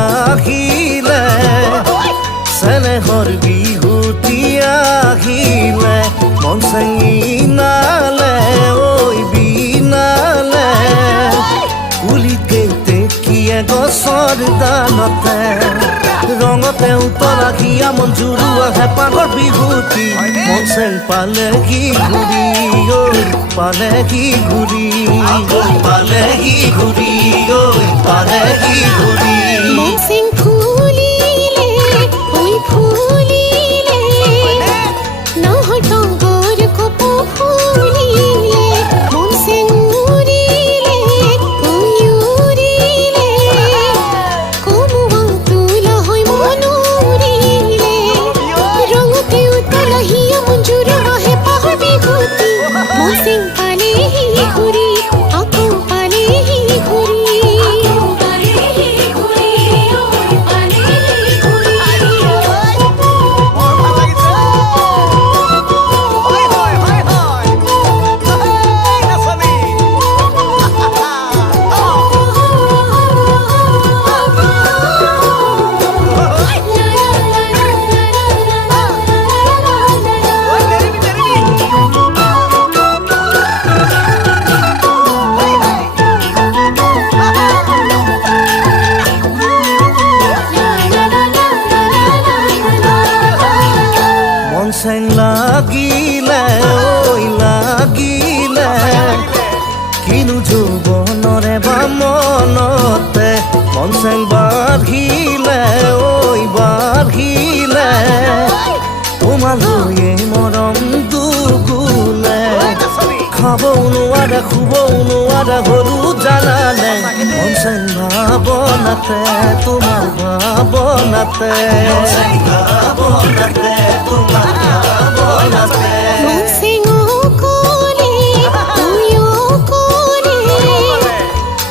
আহিলে চেনেহৰ বিহুতি আহিলে মন চেঙি নালে বিনালে কুলিতে তেকিয়ে গছৰ ডালতে ৰঙতে উতলাখিয়া মন জুৰুৱা হেঁপাহৰ বিহুতি মন চেং পালেহি ঘূৰি পালেহি ঘূৰি পালেহি ঘূৰি পালেহি ঘূৰি মন চেং ফুলিলে ফুলিলে নহৰ টংগৰ কপৌ ফুলিলে মন চেং উৰিলে উৰিলে কমুৱা তোলা হৈ মন উৰিলে ৰঙতে উতলাহিয়া মন জুৰুৱা হেঁপাহৰ বিহুতি মন চেং পালেহি ঘূৰি আকৌ পালেহি ঘূৰি চেং লাগিলে কিনো যৌৱনৰে বা মনতে মন চেং বাঢ়িলে তোমালৈয়ে মৰম দুগুলে খাবও নোৱাৰা শুবও নোৱাৰা হলো জানানে মন চেং ভাৱনাতে তোমাৰ ভাৱনাতে তোমাৰ ভাৱনাতে মন চেং অকলে অকলে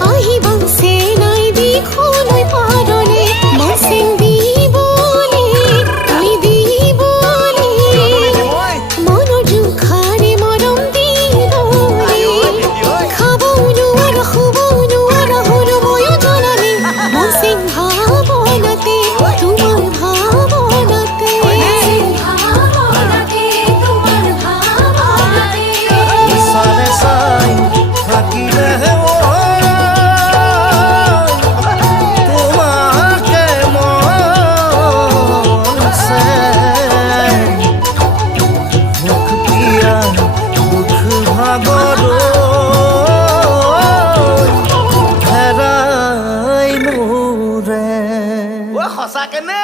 আহিবা চেনাই দিখলৈ পাৰলে মন চেং দিবলে মনৰ জোখাৰে মৰম দিবলে খাবও নোৱাৰা শুবও নোৱাৰা হলো ময়ো জনালে মন চেং ভাৱনাতে তোমাৰ ভাৱনাতে চালে চাই থাকিলে তোমাকে মন চেং সুখ পিয়া দুখ ভাগৰ হেৰাই মোৰে সঁচাকে নে